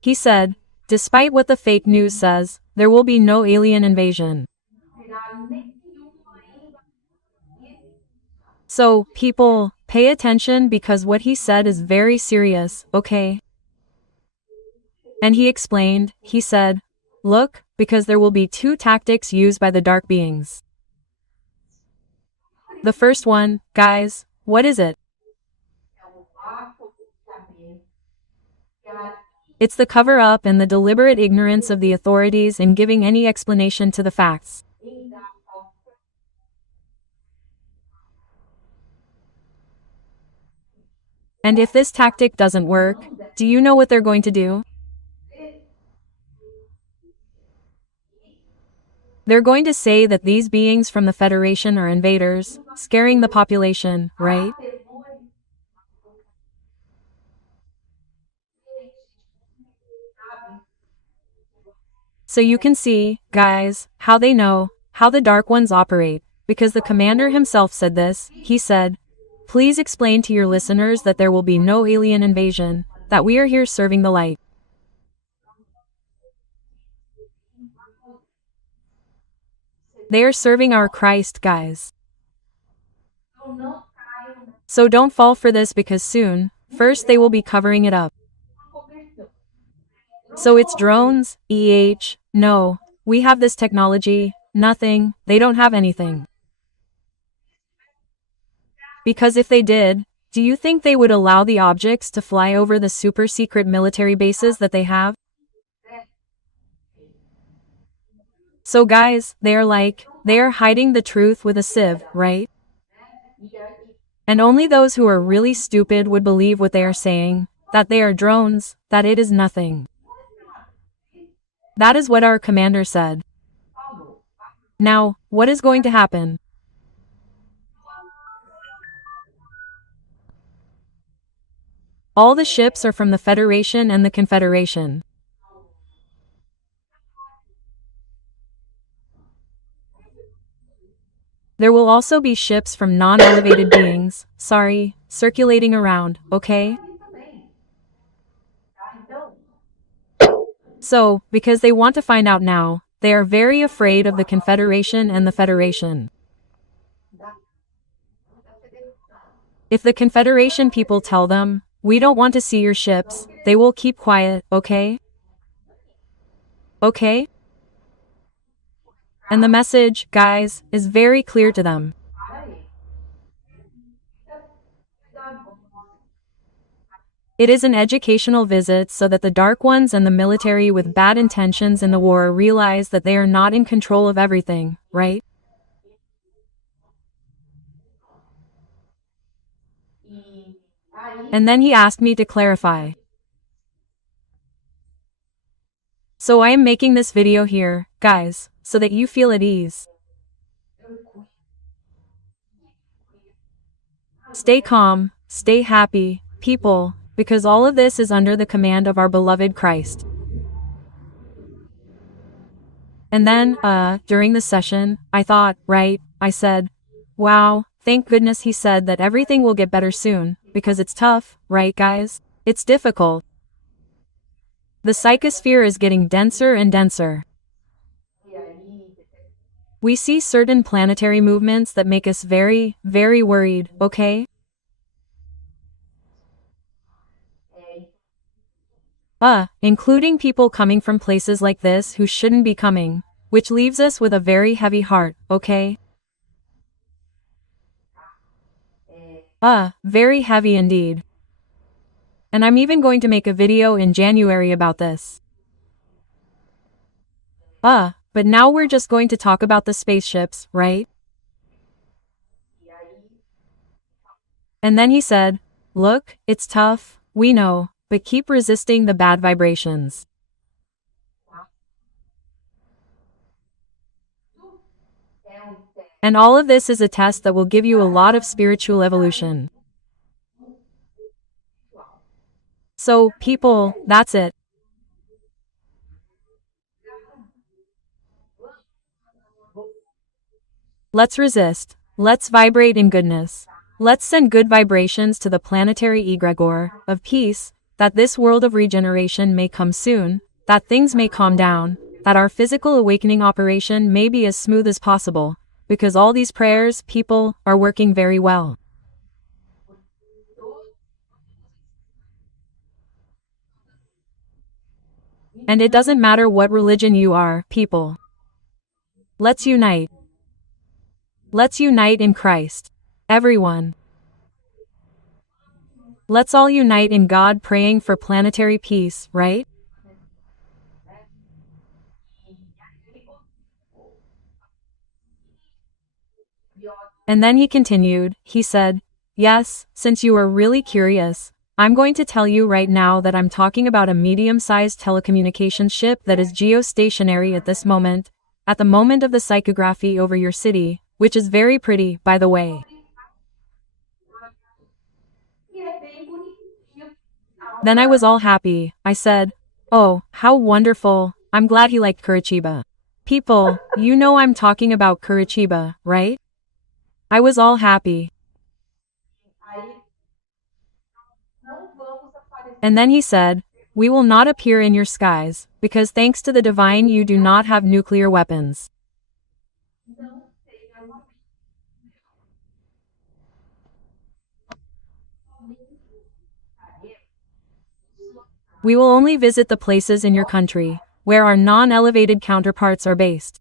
He said, despite what the fake news says, there will be no alien invasion. So, people, pay attention because what he said is very serious, okay? And he explained, he said, look, because there will be two tactics used by the dark beings. The first one, guys, what is it? It's the cover-up and the deliberate ignorance of the authorities in giving any explanation to the facts. And if this tactic doesn't work, do you know what they're going to do? They're going to say that these beings from the Federation are invaders, scaring the population, right? So you can see, guys, how they know, how the Dark Ones operate, because the commander himself said this. He said, please explain to your listeners that there will be no alien invasion, that we are here serving the light. They are serving our Christ, guys. So don't fall for this because soon, first they will be covering it up. So it's drones, no, we have this technology, nothing, they don't have anything. Because if they did, do you think they would allow the objects to fly over the super secret military bases that they have? So guys, they are hiding the truth with a sieve, right? And only those who are really stupid would believe what they are saying, that they are drones, that it is nothing. That is what our commander said. Now, what is going to happen? All the ships are from the Federation and the Confederation. There will also be ships from non-elevated beings, circulating around, okay? So, because they want to find out now, they are very afraid of the Confederation and the Federation. If the Confederation people tell them, we don't want to see your ships, they will keep quiet, okay? Okay? And the message, guys, is very clear to them. It is an educational visit so that the Dark Ones and the military with bad intentions in the war realize that they are not in control of everything, right? And then he asked me to clarify. So I am making this video here, guys, so that you feel at ease. Stay calm, stay happy, people, because all of this is under the command of our beloved Christ. And then, during the session, I thought, right, I said, wow, thank goodness he said that everything will get better soon, because it's tough, right guys? It's difficult. The psychosphere is getting denser and denser. We see certain planetary movements that make us very, very worried, okay? Including people coming from places like this who shouldn't be coming, which leaves us with a very heavy heart, okay? Very heavy indeed. And I'm even going to make a video in January about this. But now we're just going to talk about the spaceships, right? And then he said, look, it's tough, we know, but keep resisting the bad vibrations. And all of this is a test that will give you a lot of spiritual evolution. So, people, that's it. Let's resist. Let's vibrate in goodness. Let's send good vibrations to the planetary egregor of peace, that this world of regeneration may come soon, that things may calm down, that our physical awakening operation may be as smooth as possible, because all these prayers, people, are working very well. And it doesn't matter what religion you are, people. Let's unite. Let's unite in Christ. Everyone. Let's all unite in God praying for planetary peace, right? And then he continued, he said, yes, since you are really curious, I'm going to tell you right now that I'm talking about a medium-sized telecommunications ship that is geostationary at this moment, at the moment of the psychography over your city, which is very pretty, by the way. Then I was all happy. I said, oh, how wonderful, I'm glad he liked Curitiba. People, you know I'm talking about Curitiba, right? I was all happy. And then he said, we will not appear in your skies, because thanks to the divine you do not have nuclear weapons. We will only visit the places in your country, where our non-elevated counterparts are based.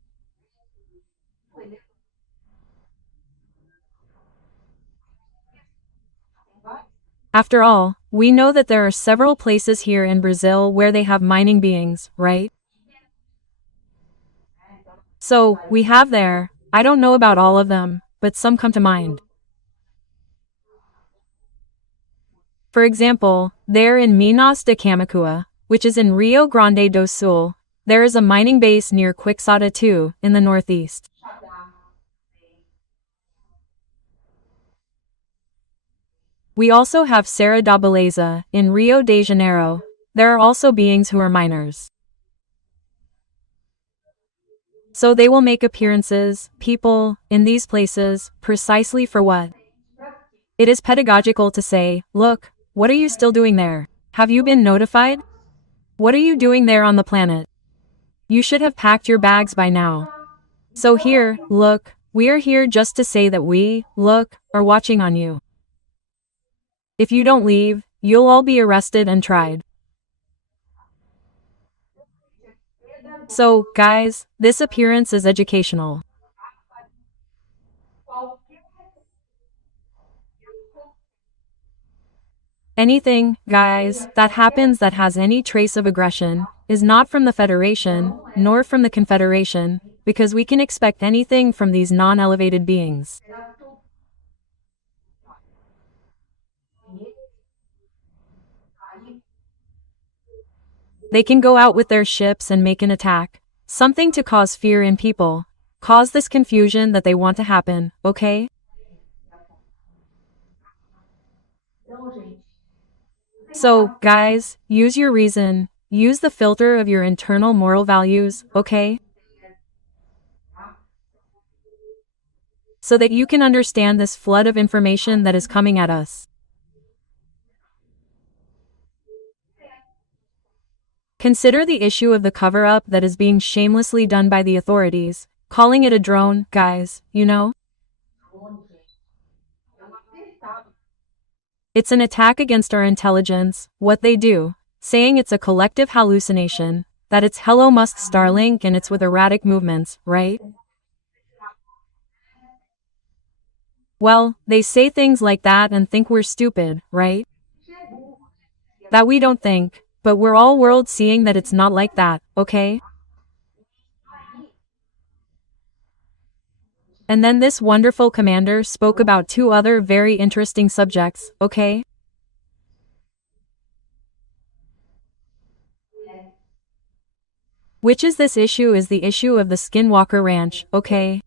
After all, we know that there are several places here in Brazil where they have mining beings, right? So, we have there, I don't know about all of them, but some come to mind. For example, there in Minas de Camacuã, which is in Rio Grande do Sul, there is a mining base near Quixada too, in the northeast. We also have Serra da Beleza, in Rio de Janeiro. There are also beings who are miners. So they will make appearances, people, in these places, precisely for what? It is pedagogical to say, look, what are you still doing there? Have you been notified? What are you doing there on the planet? You should have packed your bags by now. So here, look, we are here just to say that we, look, are watching on you. If you don't leave, you'll all be arrested and tried. So, guys, this appearance is educational. Anything, guys, that happens that has any trace of aggression, is not from the Federation, nor from the Confederation, because we can expect anything from these non-elevated beings. They can go out with their ships and make an attack, something to cause fear in people, cause this confusion that they want to happen, okay? So, guys, use your reason, use the filter of your internal moral values, okay? So that you can understand this flood of information that is coming at us. Consider the issue of the cover-up that is being shamelessly done by the authorities, calling it a drone, guys, you know? It's an attack against our intelligence, what they do, saying it's a collective hallucination, that it's Hello Musk Starlink and it's with erratic movements, right? Well, they say things like that and think we're stupid, right? That we don't think, but we're all world seeing that it's not like that, okay? And then this wonderful commander spoke about two other very interesting subjects, okay? Which is this issue is the issue of the Skinwalker Ranch, okay?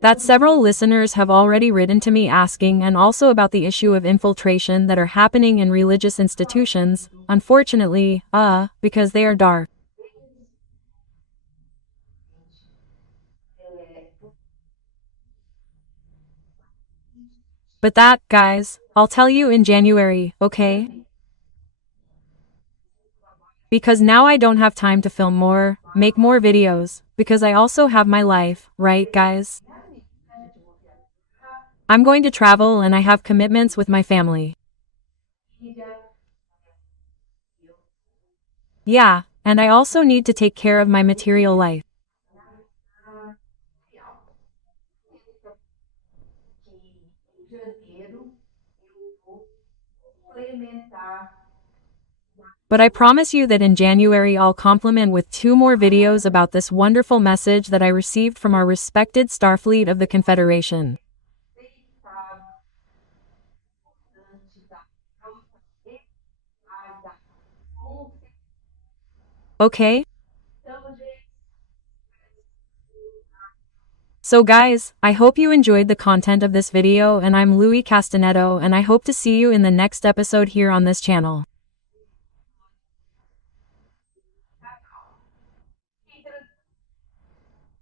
That several listeners have already written to me asking, and also about the issue of infiltration that are happening in religious institutions, unfortunately, because they are dark. But that, guys, I'll tell you in January, okay? Because now I don't have time to film more, make more videos, because I also have my life, right, guys? I'm going to travel and I have commitments with my family. Yeah, and I also need to take care of my material life. But I promise you that in January I'll complement with 2 more videos about this wonderful message that I received from our respected Starfleet of the Confederation. Okay? So guys, I hope you enjoyed the content of this video, and I'm Louise Castanhedo and I hope to see you in the next episode here on this channel.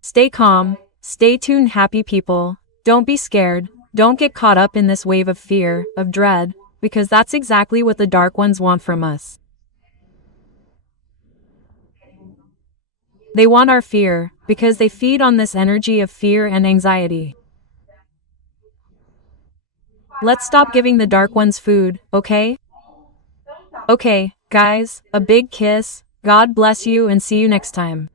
Stay calm, stay tuned, happy people. Don't be scared, don't get caught up in this wave of fear, of dread, because that's exactly what the Dark Ones want from us. They want our fear, because they feed on this energy of fear and anxiety. Let's stop giving the Dark Ones food, okay? Okay, guys, a big kiss, God bless you and see you next time.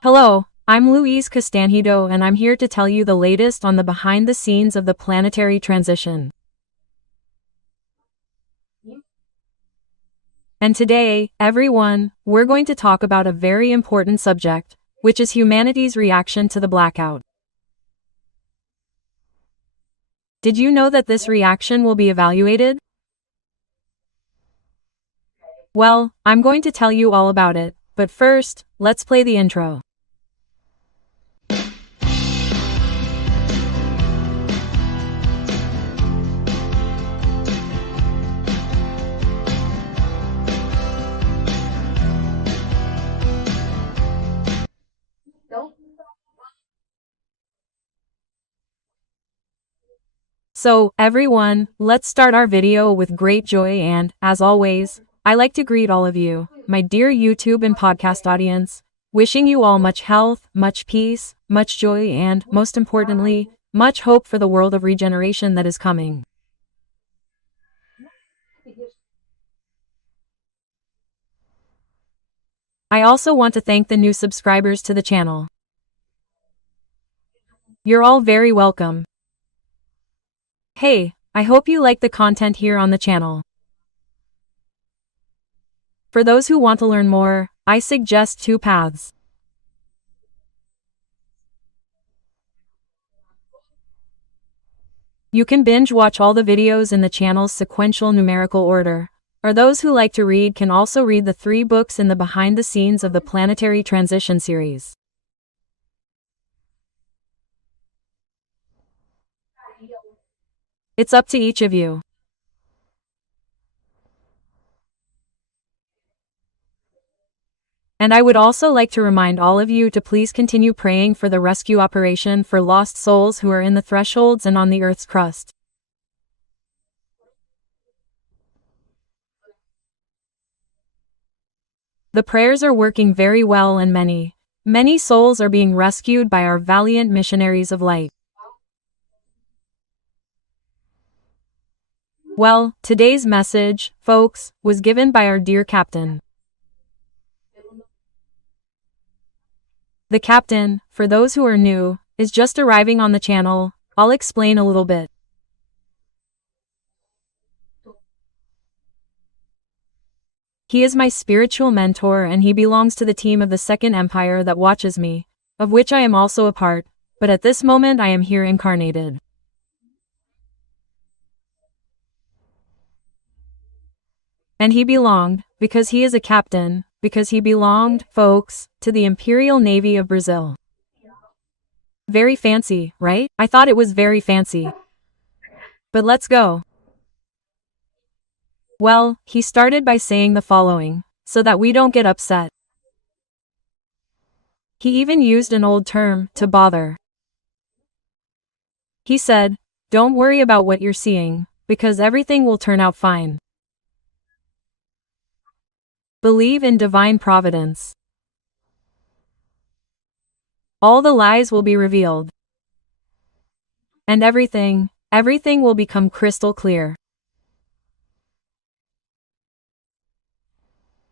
Hello, I'm Louise Castanhedo and I'm here to tell you the latest on the behind the scenes of the planetary transition. And today, everyone, we're going to talk about a very important subject, which is humanity's reaction to the blackout. Did you know that this reaction will be evaluated? Well, I'm going to tell you all about it, but first, let's play the intro. So, everyone, let's start our video with great joy and, as always, I like to greet all of you, my dear YouTube and podcast audience, wishing you all much health, much peace, much joy and, most importantly, much hope for the world of regeneration that is coming. I also want to thank the new subscribers to the channel. You're all very welcome. Hey, I hope you like the content here on the channel. For those who want to learn more, I suggest 2 paths. You can binge watch all the videos in the channel's sequential numerical order, or those who like to read can also read the 3 books in the behind the scenes of the Planetary Transition series. It's up to each of you. And I would also like to remind all of you to please continue praying for the rescue operation for lost souls who are in the thresholds and on the Earth's crust. The prayers are working very well and many Many souls are being rescued by our valiant missionaries of light. Well, today's message, folks, was given by our dear captain. The captain, for those who are new, is just arriving on the channel. I'll explain a little bit. He is my spiritual mentor and he belongs to the team of the Second Empire that watches me, of which I am also a part, but at this moment I am here incarnated. And he belonged, because he is a captain, because he belonged, folks, to the Imperial Navy of Brazil. Very fancy, right? I thought it was very fancy. But let's go. Well, he started by saying the following, so that we don't get upset. He even used an old term, to bother. He said, don't worry about what you're seeing, because everything will turn out fine. Believe in divine providence. All the lies will be revealed. And everything will become crystal clear.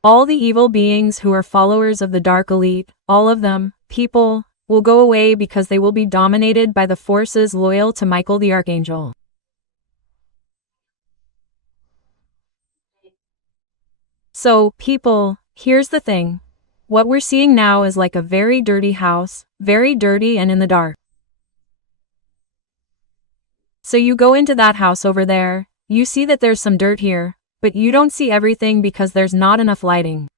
All the evil beings who are followers of the dark elite, all of them, people, will go away because they will be dominated by the forces loyal to Michael the Archangel. So, people, here's the thing. What we're seeing now is like a very dirty house, very dirty and in the dark. So you go into that house over there, you see that there's some dirt here, but you don't see everything because there's not enough lighting.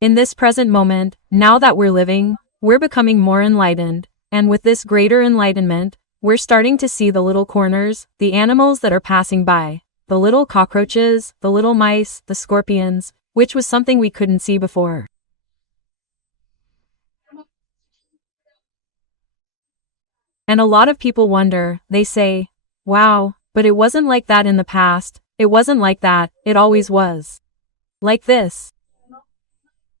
In this present moment, now that we're living, we're becoming more enlightened, and with this greater enlightenment, we're starting to see the little corners, the animals that are passing by, the little cockroaches, the little mice, the scorpions, which was something we couldn't see before. And a lot of people wonder, they say, wow, but it wasn't like that in the past, it wasn't like that, it always was. Like this.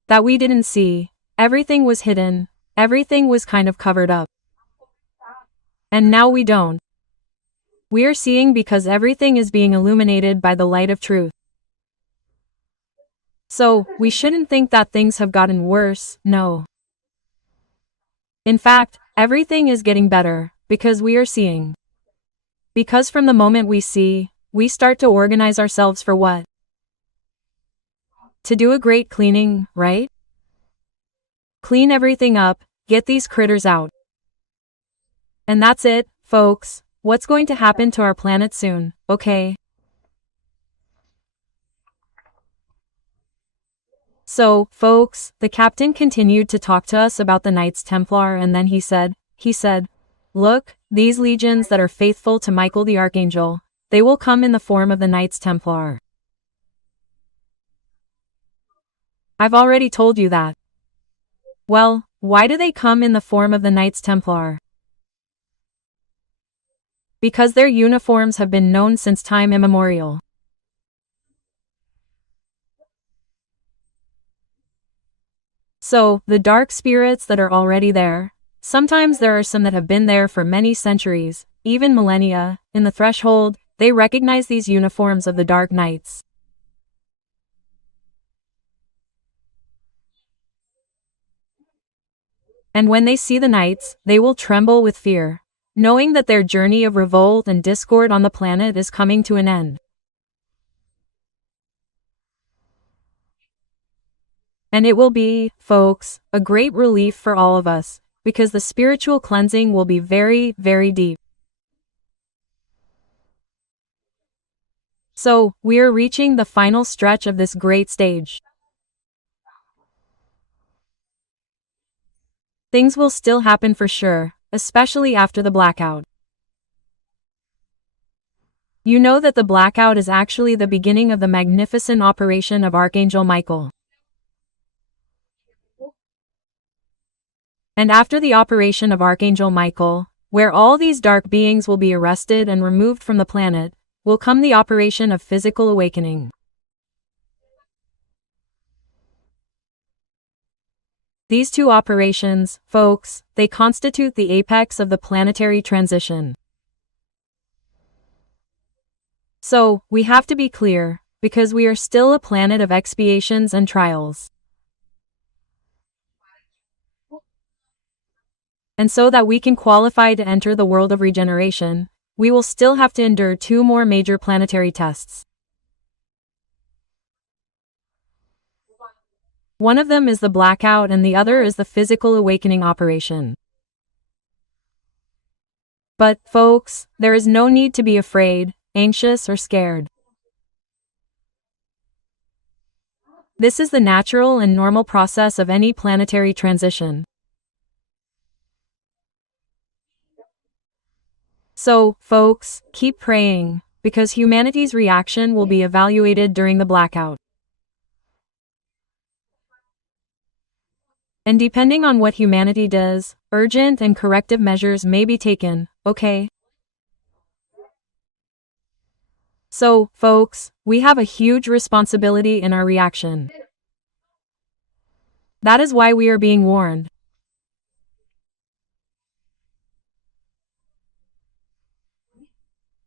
That we didn't see, everything was hidden, everything was kind of covered up. And now we don't. We are seeing because everything is being illuminated by the light of truth. So, we shouldn't think that things have gotten worse, no. In fact, everything is getting better, because we are seeing. Because from the moment we see, we start to organize ourselves for what? To do a great cleaning, right? Clean everything up, get these critters out. And that's it, folks. What's going to happen to our planet soon, okay? So, folks, the captain continued to talk to us about the Knights Templar and then he said, look, these legions that are faithful to Michael the Archangel, they will come in the form of the Knights Templar. I've already told you that. Well, why do they come in the form of the Knights Templar? Because their uniforms have been known since time immemorial. So, the dark spirits that are already there, sometimes there are some that have been there for many centuries, even millennia, in the threshold, they recognize these uniforms of the Dark Knights. And when they see the Knights, they will tremble with fear, knowing that their journey of revolt and discord on the planet is coming to an end. And it will be, folks, a great relief for all of us, because the spiritual cleansing will be very, very deep. So, we are reaching the final stretch of this great stage. Things will still happen for sure, especially after the blackout. You know that the blackout is actually the beginning of the magnificent operation of Archangel Michael. And after the operation of Archangel Michael, where all these dark beings will be arrested and removed from the planet, will come the operation of physical awakening. These two operations, folks, they constitute the apex of the planetary transition. So, we have to be clear, because we are still a planet of expiations and trials. And so that we can qualify to enter the world of regeneration, we will still have to endure two more major planetary tests. One of them is the blackout and the other is the physical awakening operation. But, folks, there is no need to be afraid, anxious, or scared. This is the natural and normal process of any planetary transition. So, folks, keep praying, because humanity's reaction will be evaluated during the blackout. And depending on what humanity does, urgent and corrective measures may be taken, okay? So, folks, we have a huge responsibility in our reaction. That is why we are being warned.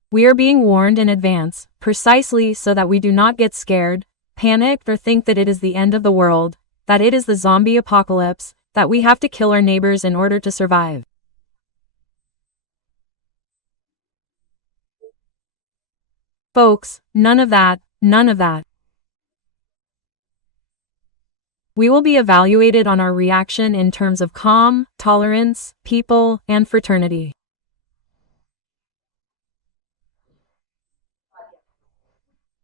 We are being warned in advance, precisely so that we do not get scared, panicked, or think that it is the end of the world, that it is the zombie apocalypse, that we have to kill our neighbors in order to survive. Folks, none of that, none of that. We will be evaluated on our reaction in terms of calm, tolerance, people, and fraternity.